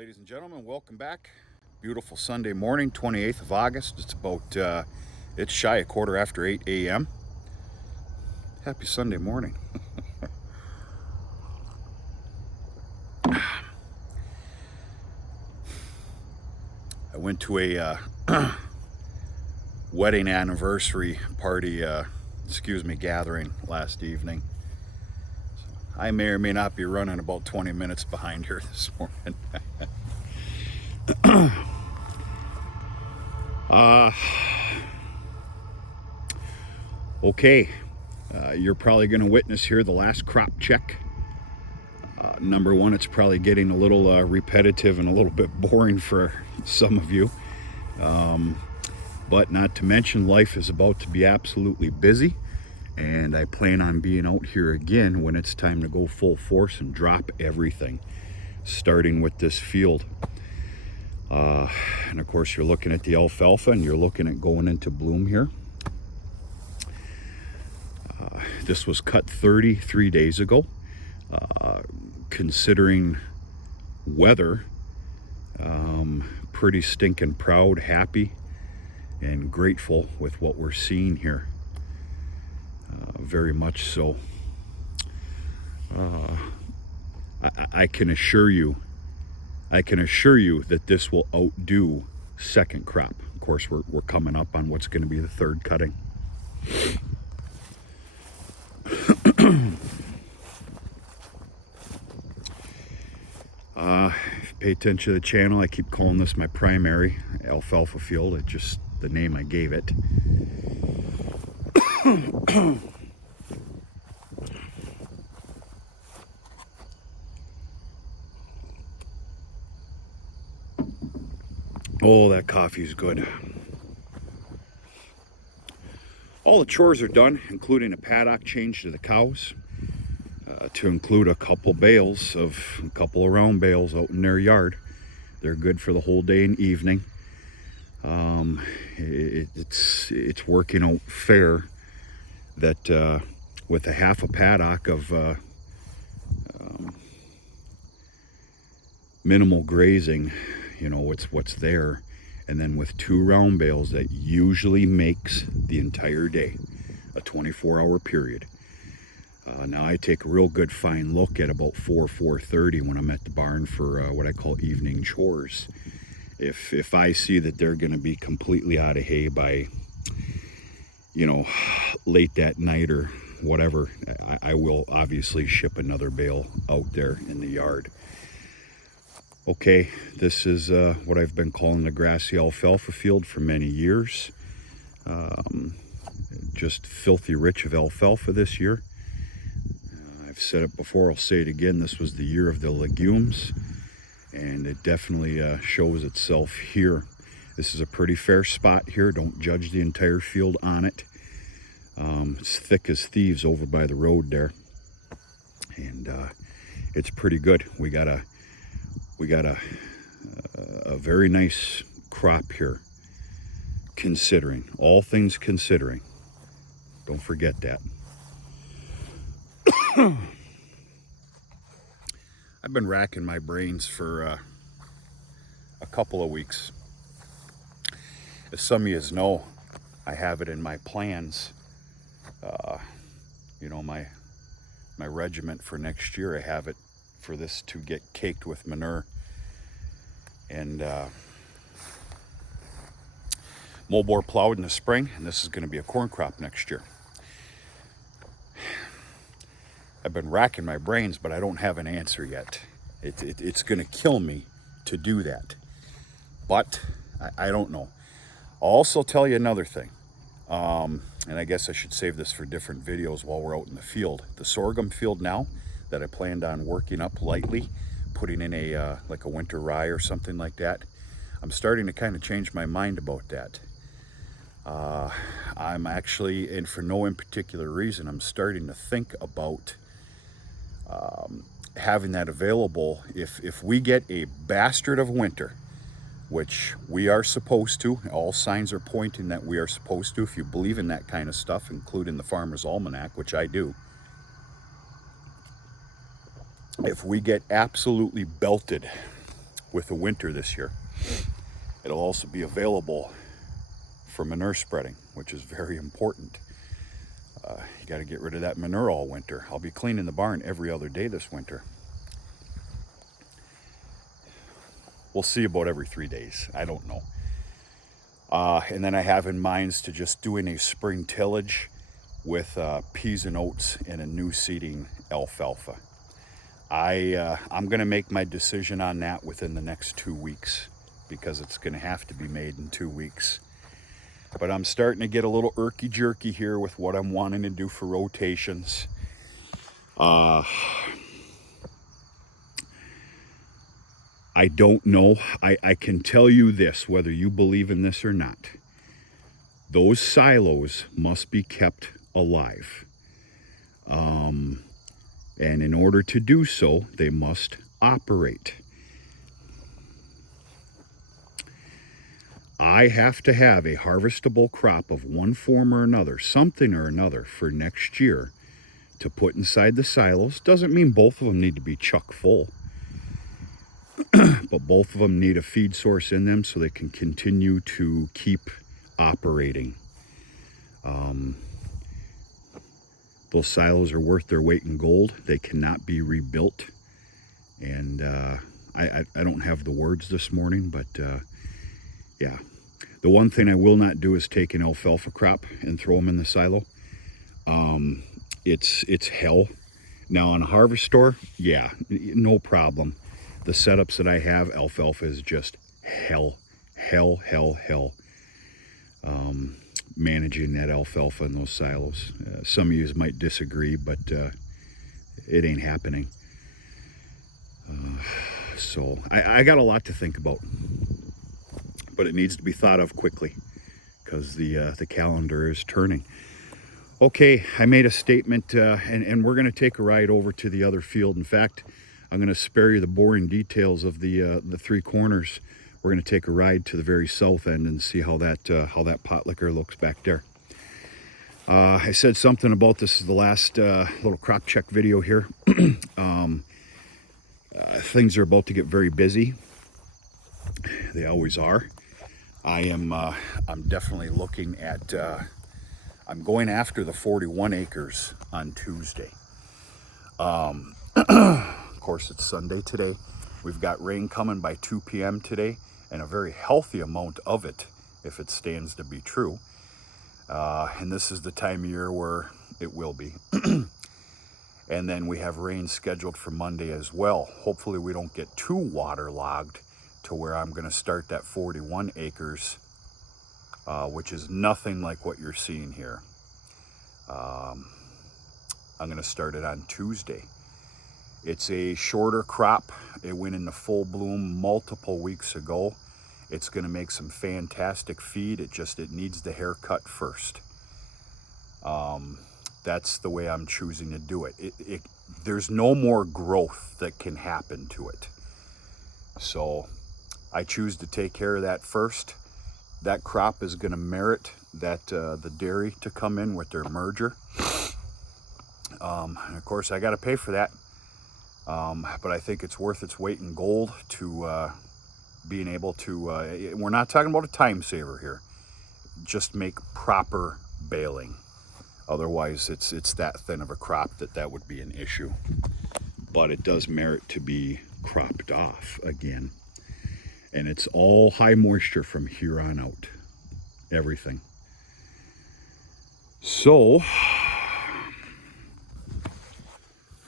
Ladies and gentlemen, welcome back. Beautiful Sunday morning, 28th of August. It's about, it's shy a quarter after 8 a.m. Happy Sunday morning. I went to a wedding anniversary party, gathering last evening. So I may or may not be running about 20 minutes behind here this morning. Okay, you're probably going to witness here the last crop check. Number one, it's probably getting a little repetitive and a little bit boring for some of you. But not to mention, life is about to be absolutely busy, and I plan on being out here again when it's time to go full force and drop everything, starting with this field. And of course, you're looking at the alfalfa, and you're looking at going into bloom here. This was cut 33 days ago. Considering weather, pretty stinking proud, happy, and grateful with what we're seeing here. Very much so. I can assure you that this will outdo second crop. Of course, we're coming up on what's going to be the third cutting. If you pay attention to the channel, I keep calling this my primary alfalfa field. It's just the name I gave it. Oh, that coffee's good. All the chores are done, including a paddock change to the cows, to include a couple of round bales out in their yard. They're good for the whole day and evening. It's working out fair that with a half a paddock of minimal grazing, what's there, and then with 2 round bales, that usually makes the entire day, a 24-hour period. Now I take a real good fine look at about 4:30 when I'm at the barn for what I call evening chores. If I see that they're going to be completely out of hay by late that night or whatever, I will obviously ship another bale out there in the yard. Okay, this is what I've been calling the grassy alfalfa field for many years. Just filthy rich of alfalfa this year. I've said it before, I'll say it again, this was the year of the legumes, and it definitely shows itself here. This is a pretty fair spot here. Don't judge the entire field on it. It's thick as thieves over by the road there, and it's pretty good. We got a very nice crop here, considering all things considering. Don't forget that. I've been racking my brains for a couple of weeks. As some of you know, I have it in my plans. My regiment for next year, I have it for this to get caked with manure and moldboard plowed in the spring, and this is going to be a corn crop next year. I've been racking my brains, but I don't have an answer yet. It's going to kill me to do that, but I don't know. I'll also tell you another thing, and I guess I should save this for different videos while we're out in the field. The sorghum field now that I planned on working up lightly, putting in like a winter rye or something like that, I'm starting to kind of change my mind about that. I'm actually, and for no in particular reason, I'm starting to think about having that available if we get a bastard of winter, which we are supposed to. All signs are pointing that we are supposed to, if you believe in that kind of stuff, including the Farmer's Almanac, which I do. If we get absolutely belted with the winter this year. It'll also be available for manure spreading, which is very important. You got to get rid of that manure all winter. I'll be cleaning the barn every other day this winter. We'll see about every 3 days. I don't know. And then I have in mind to just doing a spring tillage with peas and oats and a new seeding alfalfa. I'm going to make my decision on that within the next 2 weeks, because it's going to have to be made in 2 weeks. But I'm starting to get a little irky-jerky here with what I'm wanting to do for rotations. I don't know. I can tell you this, whether you believe in this or not. Those silos must be kept alive. And in order to do so, they must operate. I have to have a harvestable crop of one form or another, something or another, for next year to put inside the silos. Doesn't mean both of them need to be chock full, but both of them need a feed source in them so they can continue to keep operating. Those silos are worth their weight in gold. They cannot be rebuilt. And I don't have the words this morning, but yeah. The one thing I will not do is take an alfalfa crop and throw them in the silo. It's hell. Now on a harvest store, yeah, no problem. The setups that I have, alfalfa is just hell. Managing that alfalfa in those silos. Some of you might disagree, but it ain't happening. So I got a lot to think about. But it needs to be thought of quickly, because the calendar is turning. Okay, I made a statement, and we're going to take a ride over to the other field. In fact, I'm going to spare you the boring details of the three corners. We're going to take a ride to the very south end and see how that pot liquor looks back there. I said something about this is the last little crop check video here. Things are about to get very busy. They always are. I'm definitely looking at, I'm going after the 41 acres on Tuesday. Of course, it's Sunday today. We've got rain coming by 2 p.m. today, and a very healthy amount of it, if it stands to be true. And this is the time of year where it will be. And then we have rain scheduled for Monday as well. Hopefully we don't get too waterlogged to where I'm going to start that 41 acres, which is nothing like what you're seeing here. I'm going to start it on Tuesday. It's a shorter crop. It went into full bloom multiple weeks ago. It's going to make some fantastic feed. It needs the haircut first. That's the way I'm choosing to do it. There's no more growth that can happen to it. So I choose to take care of that first. That crop is going to merit that the dairy to come in with their merger. And of course, I got to pay for that. But I think it's worth its weight in gold to being able to, we're not talking about a time saver here, just make proper baling. Otherwise, it's that thin of a crop that would be an issue. But it does merit to be cropped off again. And it's all high moisture from here on out. Everything. So,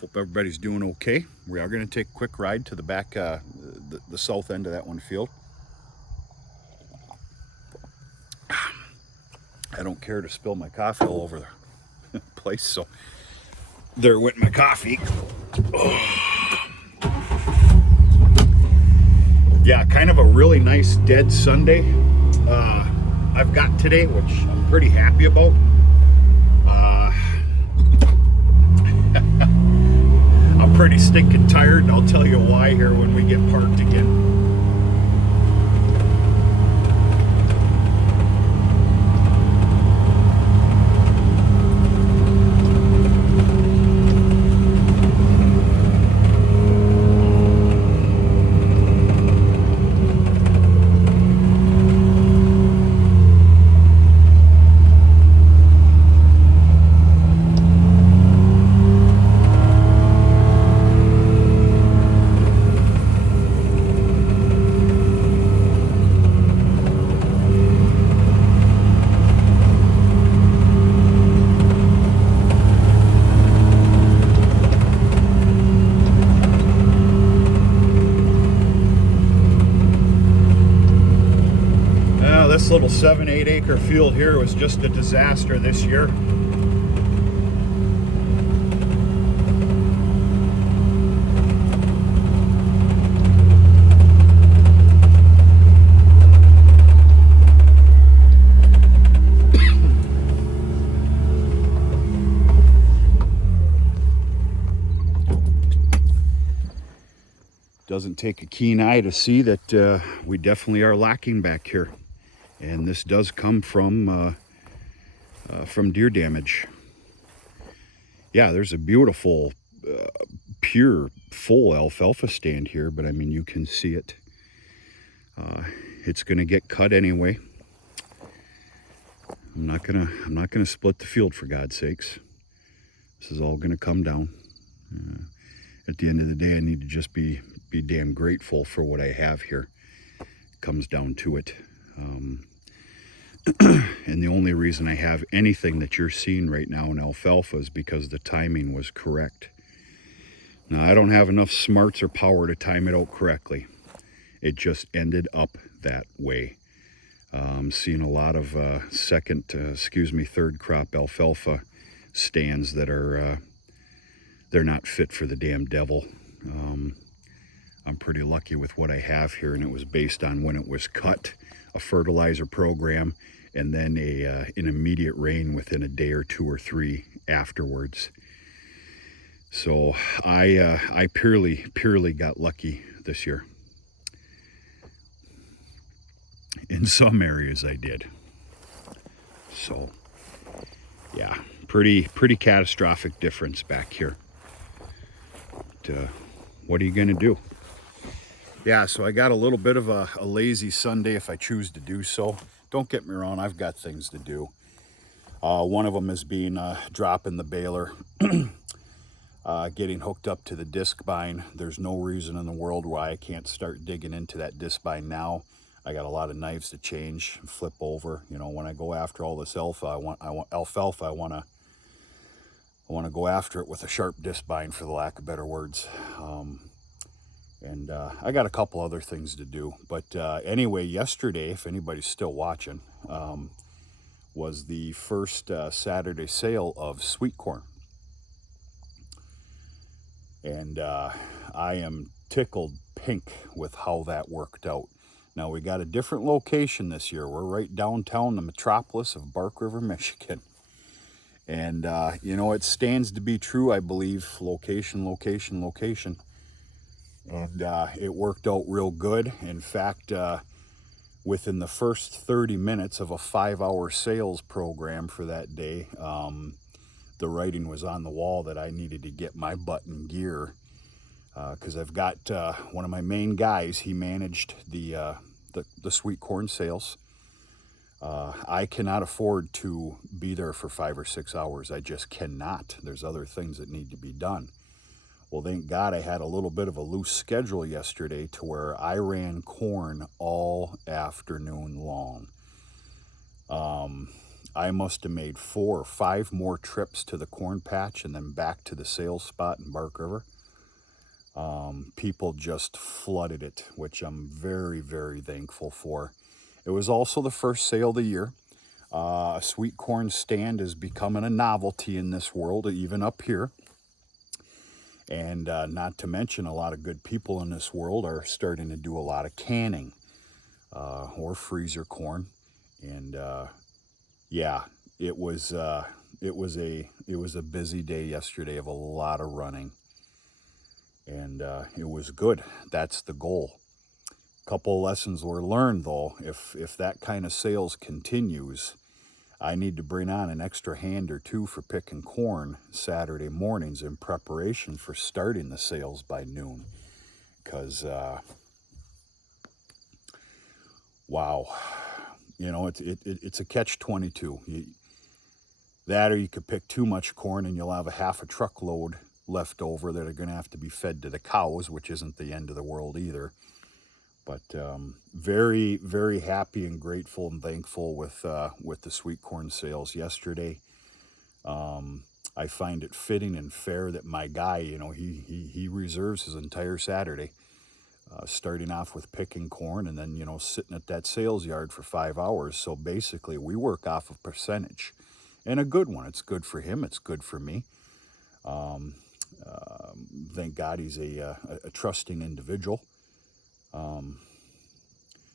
hope everybody's doing okay. We are going to take a quick ride to the back, the south end of that one field. I don't care to spill my coffee all over the place, so there went my coffee. Yeah, kind of a really nice dead Sunday I've got today, which I'm pretty happy about. I'm pretty stinking tired, and I'll tell you why here when we get parked again. little 7-8 acre field here was just a disaster this year. Doesn't take a keen eye to see that we definitely are lacking back here, and this does come from deer damage. Yeah, there's a beautiful, pure, full alfalfa stand here, but I mean you can see it. It's going to get cut anyway. I'm not gonna split the field, for God's sakes. This is all going to come down. At the end of the day, I need to just be damn grateful for what I have here. It comes down to it. And the only reason I have anything that you're seeing right now in alfalfa is because the timing was correct. Now, I don't have enough smarts or power to time it out correctly. It just ended up that way. I'm seeing a lot of third crop alfalfa stands that are they're not fit for the damn devil. I'm pretty lucky with what I have here, and it was based on when it was cut, a fertilizer program, and then an immediate rain within a day or two or three afterwards. So I purely got lucky this year. In some areas I did. So yeah, pretty catastrophic difference back here. But, what are you gonna do? Yeah, so I got a little bit of a lazy Sunday if I choose to do so. Don't get me wrong, I've got things to do. One of them is dropping the baler, getting hooked up to the disc bine. There's no reason in the world why I can't start digging into that disc bine now. I got a lot of knives to change and flip over. You know, when I go after all this alfalfa, I want to go after it with a sharp disc bine, for the lack of better words. And I got a couple other things to do. But anyway, yesterday, if anybody's still watching, was the first Saturday sale of sweet corn. And I am tickled pink with how that worked out. Now, we got a different location this year. We're right downtown the metropolis of Bark River, Michigan. And, you know, it stands to be true, I believe. Location. And it worked out real good. In fact, within the first 30 minutes of a 5-hour sales program for that day, the writing was on the wall that I needed to get my butt in gear. Because I've got one of my main guys. He managed the sweet corn sales. I cannot afford to be there for 5 or 6 hours. I just cannot. There's other things that need to be done. Well, thank God I had a little bit of a loose schedule yesterday to where I ran corn all afternoon long. I must have made 4 or 5 more trips to the corn patch and then back to the sales spot in Bark River. People just flooded it, which I'm very, very thankful for. It was also the first sale of the year. A sweet corn stand is becoming a novelty in this world, even up here. And not to mention, a lot of good people in this world are starting to do a lot of canning or freezer corn. And yeah, it was a busy day yesterday of a lot of running. And it was good. That's the goal. A couple of lessons were learned, though. If that kind of sales continues, I need to bring on an extra hand or two for picking corn Saturday mornings in preparation for starting the sales by noon. Because, wow, you know, it's a catch-22. That or you could pick too much corn and you'll have a half a truckload left over that are going to have to be fed to the cows, which isn't the end of the world either. But very, very happy and grateful and thankful with the sweet corn sales yesterday. I find it fitting and fair that my guy, you know, he reserves his entire Saturday. starting off with picking corn and then, you know, sitting at that sales yard for 5 hours. So basically we work off of percentage, and a good one. It's good for him. It's good for me. Thank God he's a trusting individual.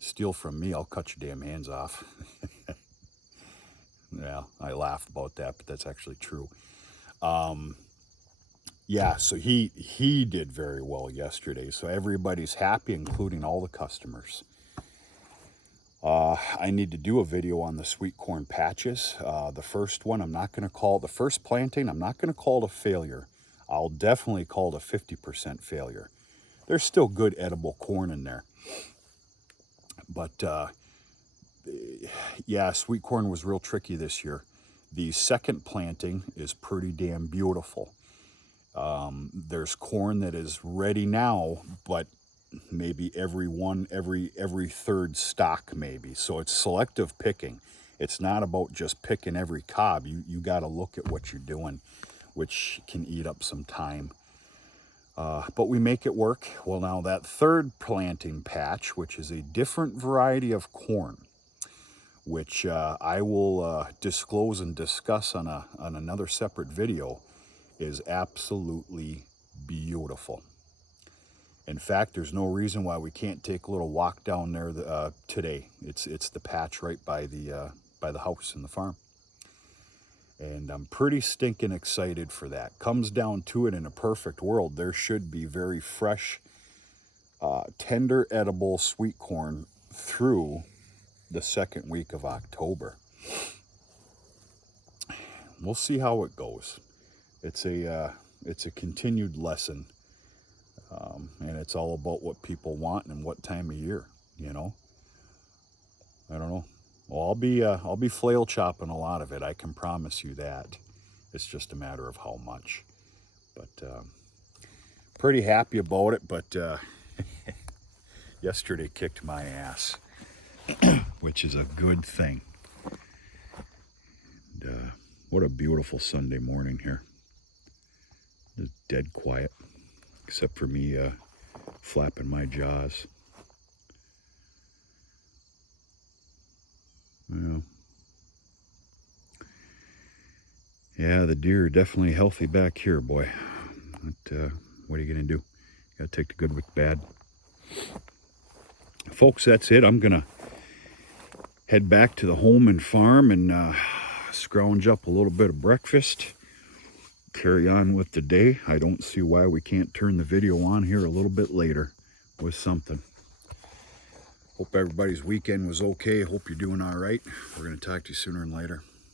Steal from me, I'll cut your damn hands off. Yeah, I laughed about that, but that's actually true. Yeah, so he did very well yesterday. So everybody's happy, including all the customers. I need to do a video on the sweet corn patches. The first one, I'm not going to call the first planting. I'm not going to call it a failure. I'll definitely call it a 50% failure. There's still good edible corn in there, but yeah, sweet corn was real tricky this year. The second planting is pretty damn beautiful. There's corn that is ready now, but maybe every third stalk maybe. So it's selective picking. It's not about just picking every cob. You got to look at what you're doing, which can eat up some time. But we make it work. Well, now that third planting patch, which is a different variety of corn, which I will disclose and discuss on another separate video, is absolutely beautiful. In fact, there's no reason why we can't take a little walk down there today. It's the patch right by the house and the farm. And I'm pretty stinking excited for that. Comes down to it, in a perfect world, there should be very fresh, tender, edible sweet corn through the second week of October. We'll see how it goes. It's a continued lesson, and it's all about what people want and what time of year. You know, I don't know. Well, I'll be flail chopping a lot of it. I can promise you that. It's just a matter of how much. But pretty happy about it. But yesterday kicked my ass, which is a good thing. And, what a beautiful Sunday morning here. Just dead quiet, except for me flapping my jaws. Well, yeah, the deer are definitely healthy back here, boy. But what are you going to do? You got to take the good with the bad. Folks, that's it. I'm going to head back to the home and farm and scrounge up a little bit of breakfast. Carry on with the day. I don't see why we can't turn the video on here a little bit later with something. Hope everybody's weekend was okay. Hope you're doing all right. We're going to talk to you sooner and later.